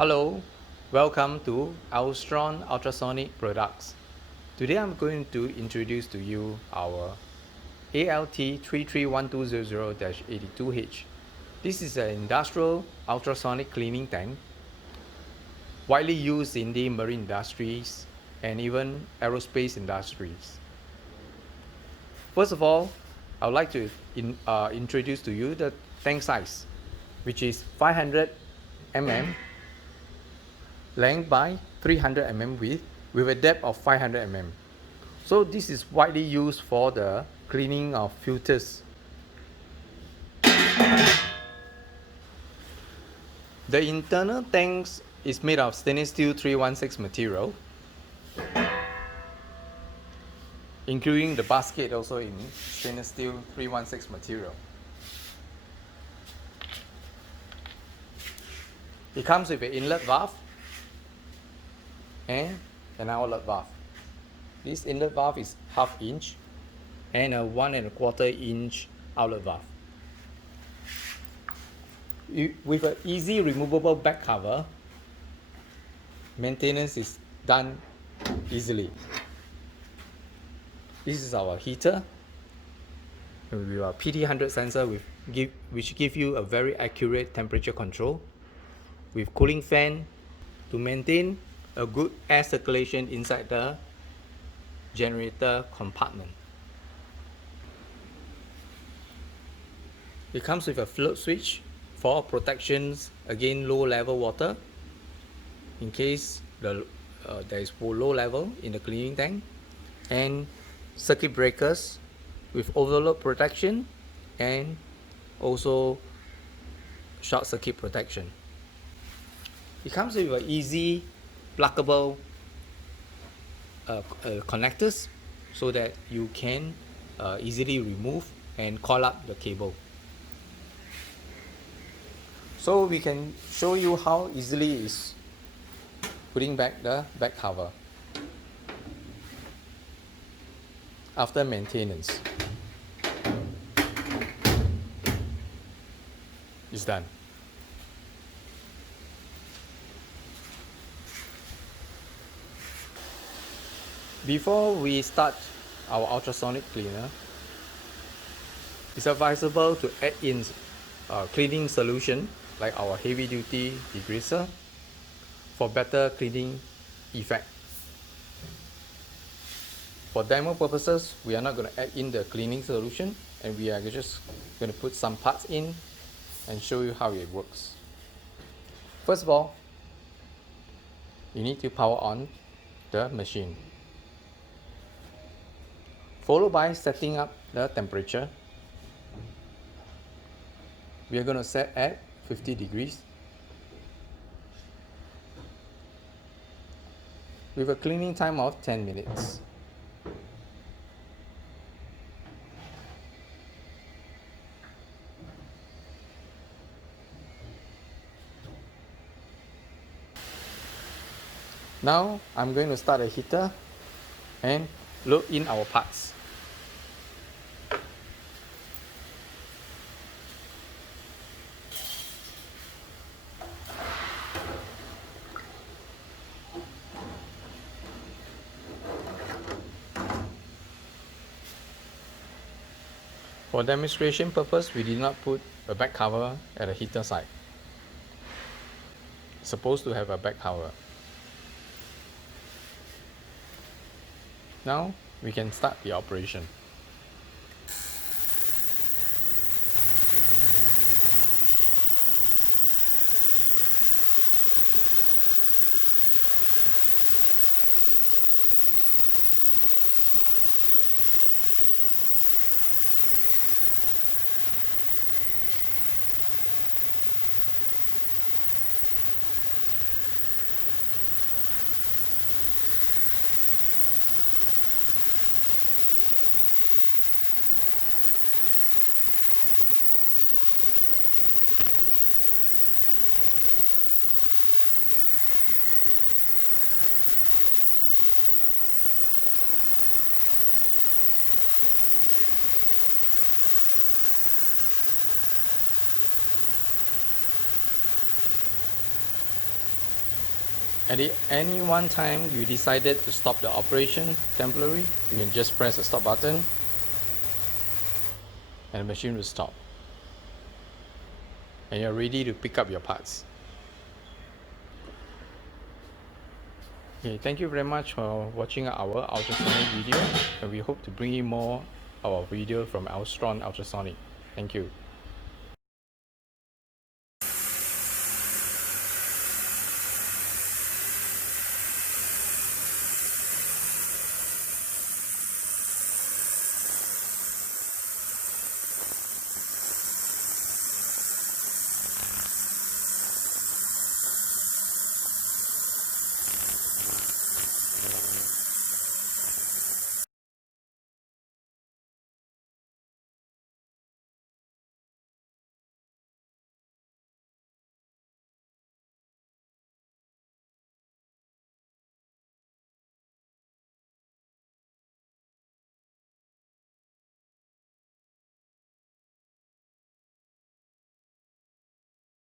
Hello, welcome to Alstron Ultrasonic products. Today I'm going to introduce to you our ALT-331200-82H. This is an industrial ultrasonic cleaning tank widely used in the marine industries and even aerospace industries. First of all, I would like to introduce to you the tank size, which is 500 mm length by 300 mm width with a depth of 500 mm. So this is widely used for the cleaning of filters. The internal tanks is made of stainless steel 316 material, including the basket also in stainless steel 316 material. It comes with an inlet valve and an outlet valve. This inlet valve is ½ inch and a 1 1/4 inch outlet valve. With an easy removable back cover, maintenance is done easily. This is our heater with our PD100 sensor which give you a very accurate temperature control, with cooling fan to maintain a good air circulation inside the generator compartment. It comes with a float switch for protections against low level water in case there is low level in the cleaning tank, and circuit breakers with overload protection and also short circuit protection. It comes with an easy pluggable connectors so that you can easily remove and coil up the cable. So we can show you how easily it is putting back the back cover after maintenance. It's done. Before we start our ultrasonic cleaner, it's advisable to add in cleaning solution like our heavy duty degreaser for better cleaning effect. For demo purposes, we are not going to add in the cleaning solution, and we are just going to put some parts in and show you how it works. First of all, you need to power on the machine, followed by setting up the temperature. We are going to set at 50 degrees with a cleaning time of 10 minutes. Now I'm going to start a heater and load in our parts. For demonstration purpose, we did not put a back cover at the heater side. It's supposed to have a back cover. Now we can start the operation. Any one time you decided to stop the operation temporarily, you can just press the stop button and the machine will stop. And you're ready to pick up your parts. Okay, thank you very much for watching our ultrasonic video, and we hope to bring you more of our video from Alstron Ultrasonic. Thank you.